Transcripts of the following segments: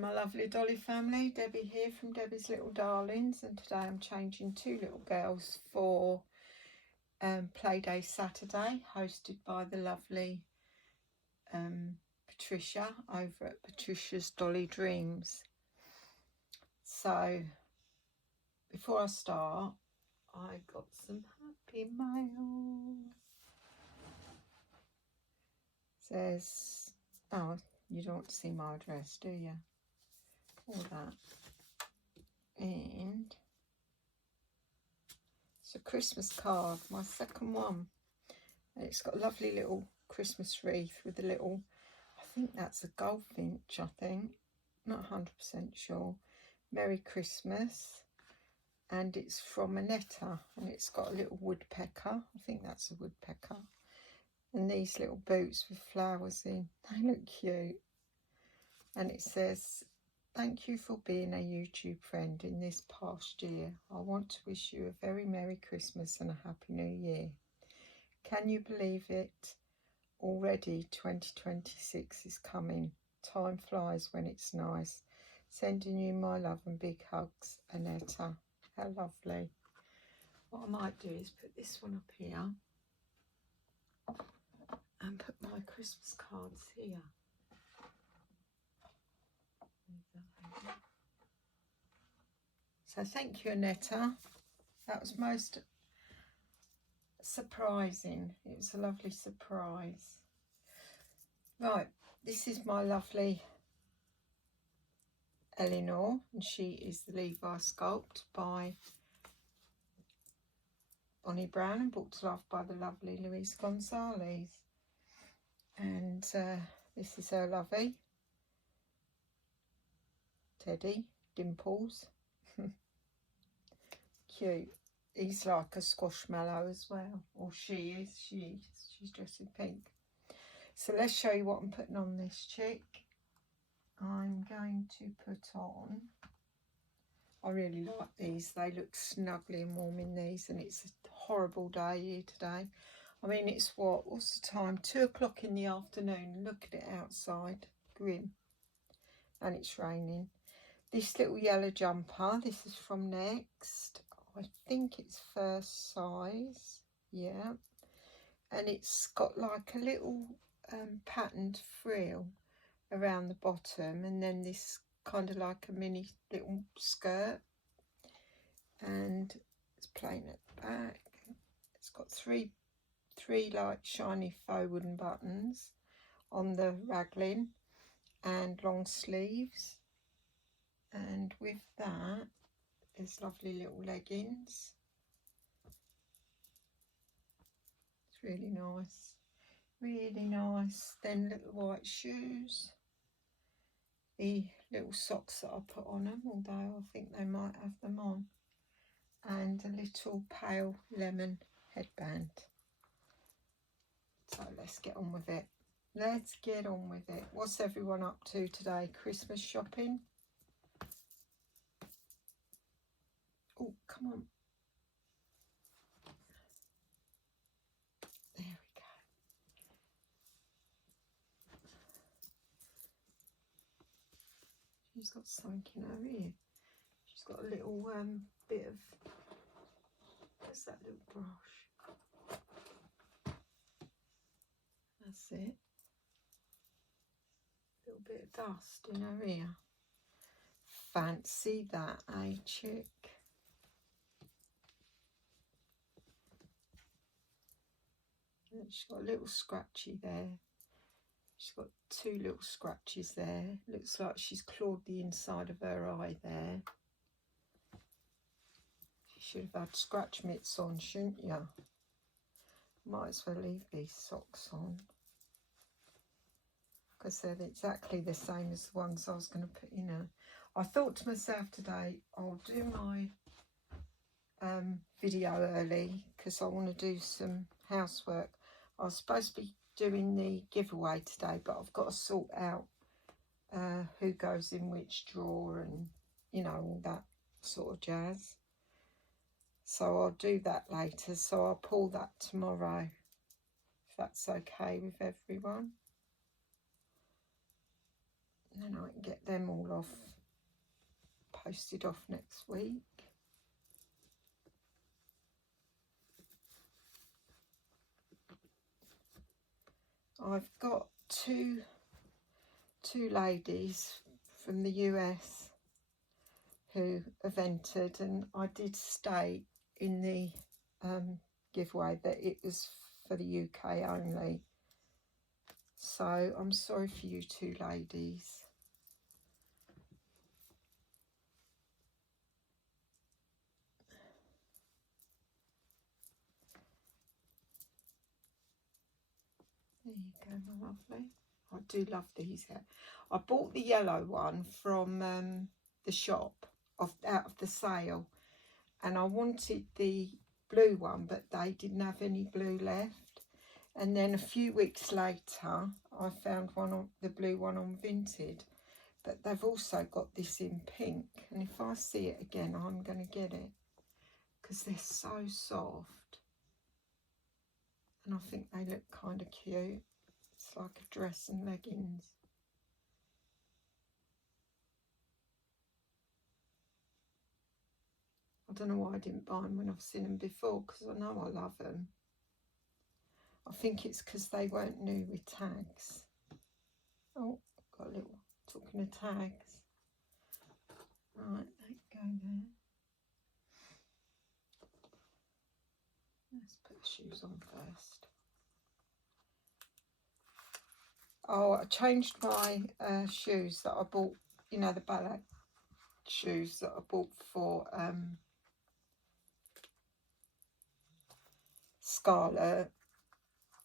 my lovely Dolly family, Debbie here from Debbie's Little Darlings, and today I'm changing two little girls for Playday Saturday, hosted by the lovely Patricia over at Patricia's Dolly Dreams. So before I start, I got some happy mail. Says, oh, you don't want to see my address, do you? All that. And it's a Christmas card, my second one. And it's got a lovely little Christmas wreath with a little, I think that's a goldfinch, I think. Not 100% sure. Merry Christmas. And it's from Annetta. And it's got a little woodpecker. I think that's a woodpecker. And these little boots with flowers in. They look cute. And it says, thank you for being a YouTube friend in this past year. I want to wish you a very Merry Christmas and a Happy New Year. Can you believe it? Already 2026 is coming. Time flies when it's nice. Sending you my love and big hugs, Annetta. How lovely. What I might do is put this one up here and put my Christmas cards here. So thank you, Annetta. That was most surprising. It was a lovely surprise. Right, this is my lovely Eleanor, and she is the Levi sculpt by Bonnie Brown and brought to life by the lovely Louise Gonzalez. And this is her lovey Teddy Dimples. Cute. He's like a squashmallow as well, or she is. She's dressed in pink. So let's show you what I'm putting on this chick. I'm going to put on, I really like these. They look snuggly and warm in these, and it's a horrible day here today. I mean, it's what's the time? 2 o'clock in the afternoon. Look at it outside. Grim. And it's raining. This little yellow jumper, this is from Next. I think it's first size. Yeah. And it's got like a little patterned frill around the bottom, and then this kind of like a mini little skirt. And it's plain at the back. It's got three like shiny faux wooden buttons on the raglan and long sleeves. And with that, there's lovely little leggings. It's really nice. Really nice. Then little white shoes. The little socks that I put on them, although I think they might have them on. And a little pale lemon headband. So let's get on with it. Let's get on with it. What's everyone up to today? Christmas shopping? Oh, come on. There we go. She's got something in her ear. She's got a little bit of, what's that little brush? That's it. A little bit of dust in her ear. Fancy that, eh, chick? She's got a little scratchy there. She's got 2 little scratches there. Looks like she's clawed the inside of her eye there. She should have had scratch mitts on, shouldn't you? Might as well leave these socks on, because they're exactly the same as the ones I was going to put in her. I thought to myself today, I'll do my video early because I want to do some housework. I was supposed to be doing the giveaway today, but I've got to sort out who goes in which drawer and, you know, all that sort of jazz. So I'll do that later. So I'll pull that tomorrow, if that's okay with everyone. And then I can get them all off, posted off next week. I've got two ladies from the US who have entered, and I did state in the giveaway that it was for the UK only. So I'm sorry for you two ladies. There you go, my lovely. I do love these here. I bought the yellow one from the shop out of the sale, and I wanted the blue one, but they didn't have any blue left. And then a few weeks later, I found the blue one on Vinted, but they've also got this in pink. And if I see it again, I'm going to get it because they're so soft, and I think they look kind of cute. It's like a dress and leggings. I don't know why I didn't buy them when I've seen them before, because I know I love them. I think it's because they weren't new with tags. Oh, got a little, talking of tags. Right, there you go there. Let's put the shoes on first. Oh, I changed my shoes that I bought, you know, the ballet shoes that I bought for Scarlett,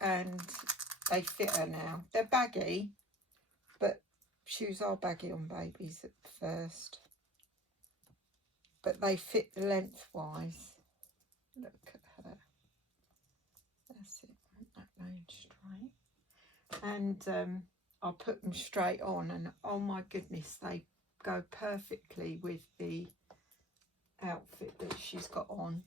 and they fit her now. They're baggy, but shoes are baggy on babies at first, but they fit the lengthwise. Look at her. That's it. That line straight. And I'll put them straight on, and oh my goodness, they go perfectly with the outfit that she's got on.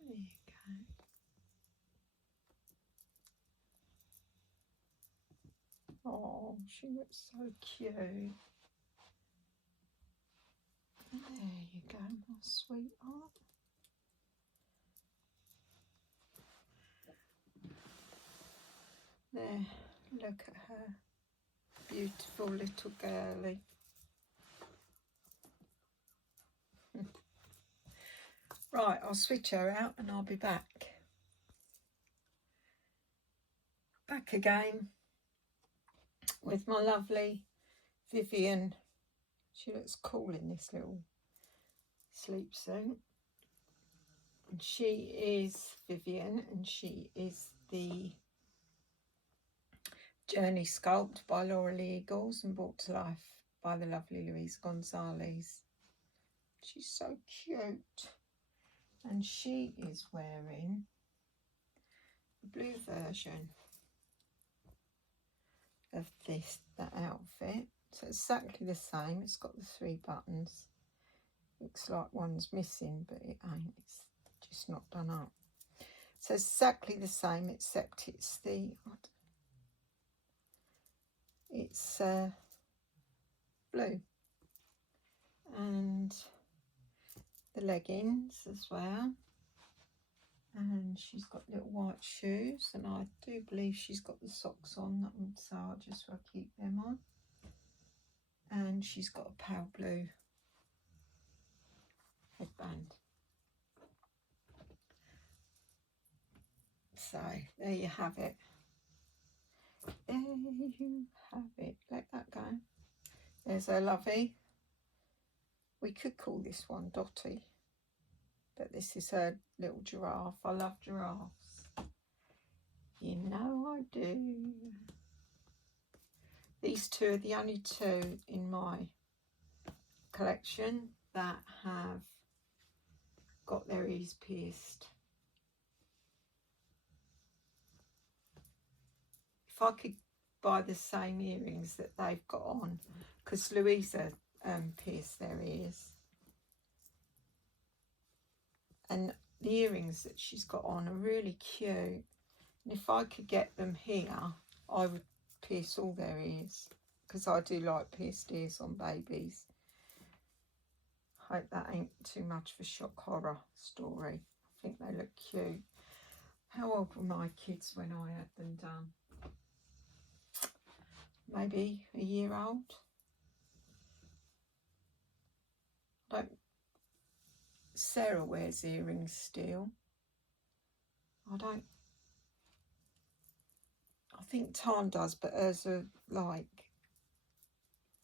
There you go. Oh, she looks so cute. There you go, my sweetheart. There, look at her. Beautiful little girlie. Right, I'll switch her out and I'll be back. Back again with my lovely Vivian. She looks cool in this little sleep suit. And she is Vivian, and she is the Journey Sculpt by Laura Lee Eagles and brought to life by the lovely Louise Gonzalez. She's so cute. And she is wearing the blue version of that outfit. So it's exactly the same. It's got the 3 buttons. Looks like one's missing, but it ain't. It's just not done up. So it's exactly the same, except it's blue, and the leggings as well. And she's got little white shoes, and I do believe she's got the socks on, so I'll just keep them on. And she's got a pale blue headband. So there you have it. There you have it. Let that go. There's her lovey. We could call this one Dotty, but this is her little giraffe. I love giraffes. You know I do. These two are the only two in my collection that have got their ears pierced. If I could buy the same earrings that they've got on, because Louisa pierced their ears, And the earrings that she's got on are really cute. And if I could get them here, I would pierce all their ears, because I do like pierced ears on babies. Hope that ain't too much of a shock horror story. I think they look cute. How old were my kids when I had them done? Maybe a year old. Sarah wears earrings still. I think Tan does, but hers are like,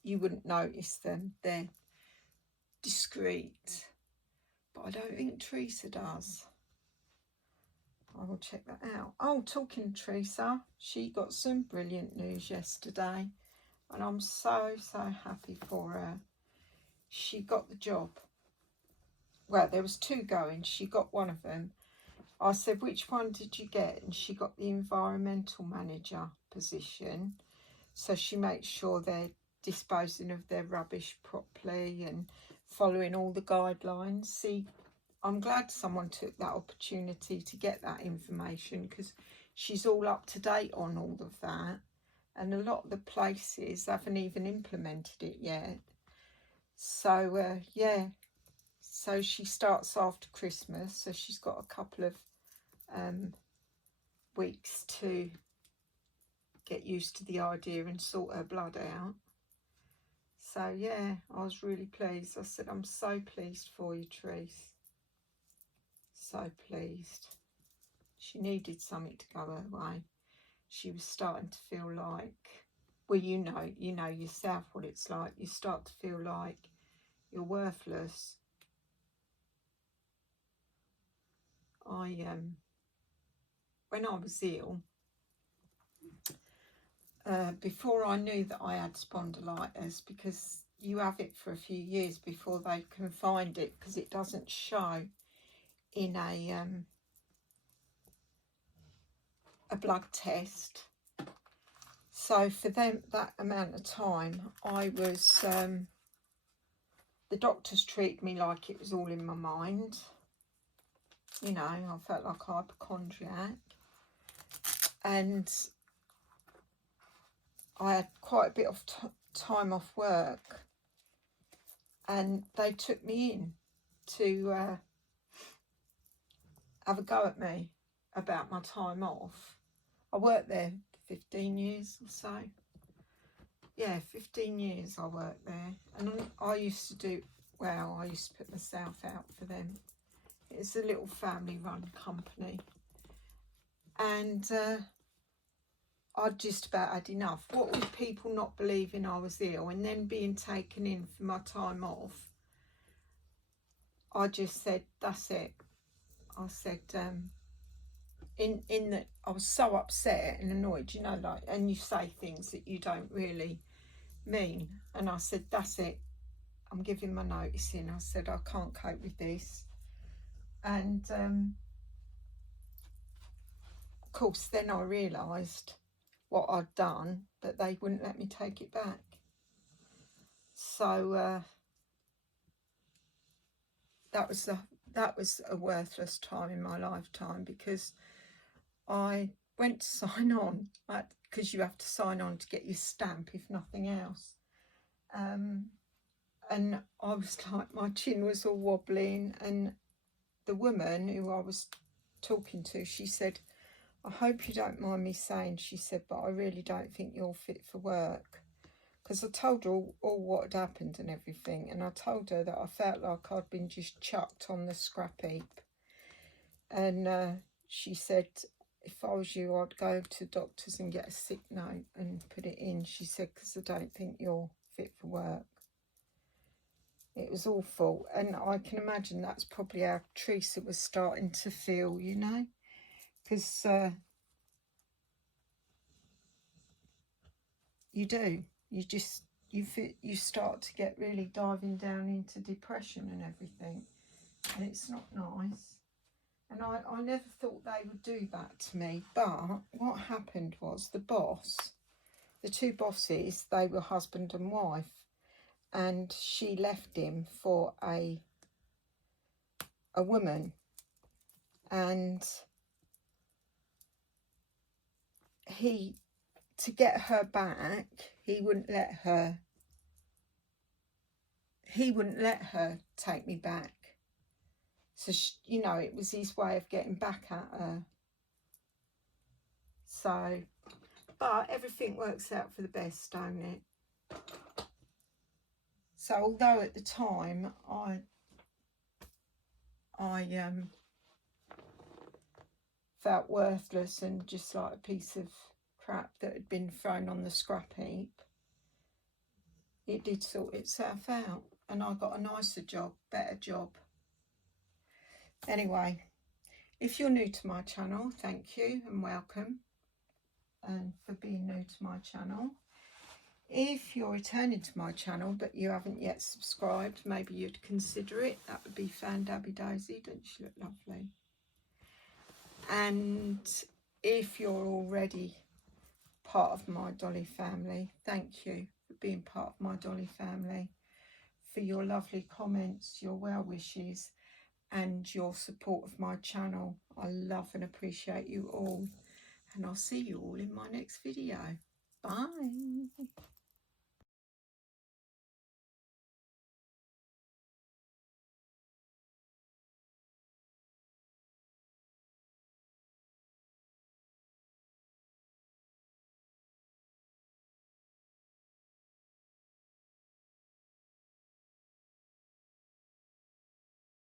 you wouldn't notice them. They're discreet. But I don't think Teresa does. I will check that out. Oh, talking to Teresa, she got some brilliant news yesterday, and I'm so happy for her. She got the job. Well, there was 2 going. She got one of them. I said, which one did you get? And she got the environmental manager position. So she makes sure they're disposing of their rubbish properly and following all the guidelines. See, I'm glad someone took that opportunity to get that information, because she's all up to date on all of that. And a lot of the places haven't even implemented it yet. So, yeah. So she starts after Christmas. So she's got a couple of weeks to get used to the idea and sort her blood out. So, yeah, I was really pleased. I said, I'm so pleased for you, Therese. So pleased. She needed something to go her way. She was starting to feel like, well, you know yourself what it's like. You start to feel like you're worthless. When I was ill, before I knew that I had spondylitis, because you have it for a few years before they can find it, because it doesn't show in a blood test. So for them, that amount of time, I was, the doctors treated me like it was all in my mind. You know, I felt like a hypochondriac. And I had quite a bit of time off work. And they took me in to have a go at me about my time off. I worked there 15 years or so. Yeah, 15 years I worked there. And I used to put myself out for them. It's a little family-run company. And I'd just about had enough. What with people not believing I was ill and then being taken in for my time off, I just said, that's it. I said, in that I was so upset and annoyed, you know, like, and you say things that you don't really mean. And I said, that's it. I'm giving my notice in. I said, I can't cope with this. And of course, then I realised what I'd done, that they wouldn't let me take it back. So that was a worthless time in my lifetime, because I went to sign on, because you have to sign on to get your stamp, if nothing else. And I was like, my chin was all wobbling, and the woman who I was talking to, she said, I hope you don't mind me saying, she said, but I really don't think you're fit for work. Because I told her all what had happened and everything, and I told her that I felt like I'd been just chucked on the scrap heap. And she said, if I was you, I'd go to doctors and get a sick note and put it in. She said, because I don't think you're fit for work. It was awful. And I can imagine that's probably how Teresa was starting to feel, you know, because you do. You start to get really diving down into depression and everything. And it's not nice. And I never thought they would do that to me. But what happened was the 2 bosses, they were husband and wife. And she left him for a woman and to get her back, he wouldn't let her take me back. So you know, it was his way of getting back at her. So, but everything works out for the best, don't it? So although at the time I felt worthless and just like a piece of crap that had been thrown on the scrap heap, it did sort itself out, and I got a nicer job, better job. Anyway, if you're new to my channel, thank you and welcome, and for being new to my channel. If you're returning to my channel but you haven't yet subscribed, maybe you'd consider it. That would be Fandabby Daisy. Don't she look lovely? And if you're already part of my Dolly family, thank you for being part of my Dolly family, for your lovely comments, your well wishes, and your support of my channel. I love and appreciate you all, and I'll see you all in my next video. Bye.